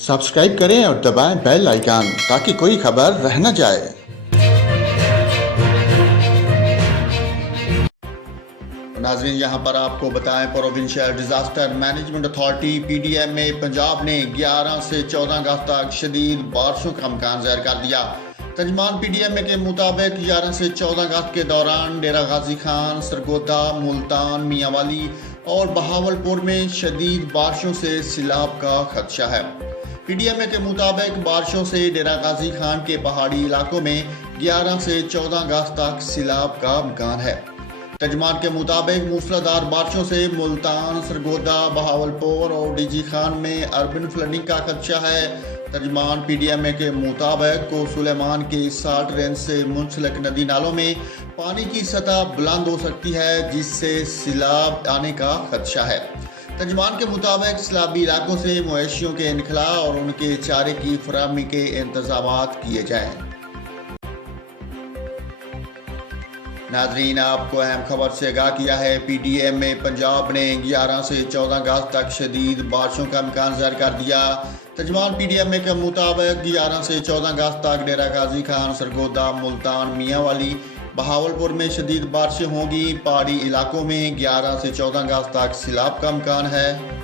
Subscribe करें और दबाएं बेल आइकन ताकि कोई खबर रह न जाए। नाज़रीन, यहाँ पर आपको बताएं, provincial disaster management authority PDM में पंजाब ने 11 से 14 अगस्त तक शदीद बारिशों का इम्कान ज़ाहिर कर दिया। तर्जमान PDM के मुताबिक 11 से 14 अगस्त के दौरान डेरा गाजी खान, सरगोदा, मुल्तान, मियांवाली और बहावलपुर में शदीद बारिशों से सैलाब का खदशा है। PDM के मुताबिक बारिशों से डेरा गाजी खान के पहाड़ी इलाकों में 11 से 14 अगस्त तक सैलाब का इम्कान है। तर्जमान के मुताबिक मूसलाधार बारिशों से मुल्तान, सरगोदा, बहावलपुर और DG खान में अर्बन फ्लडिंग का खदशा है। तर्जमान PDM के मुताबिक को सुलेमान के साल्ट रेंज से मुंसलिक नदी नालों में पानी की सतह बुलंद हो सकती है, जिससे सैलाब आने का खदशा है। तर्जमान के मुताबिक सैलाबी इलाकों से मवेशियों के इनखला और उनके चारे की फराहमी के इंतजामात किए जाएं। नाजरीन, आपको अहम खबर से आगाह किया है, PDM में पंजाब ने 11 से 14 अगस्त तक शदीद बारिशों का इम्कान ज़ाहिर कर दिया। तर्जमान PDM के मुताबिक 11 से 14 अगस्त तक डेरा गाजी खान, सरगोदा, मुल्तान, मियांवाली, बहावलपुर में शदीद बारिशें होंगी। पहाड़ी इलाकों में 11 से 14 अगस्त तक सैलाब का इम्कान है।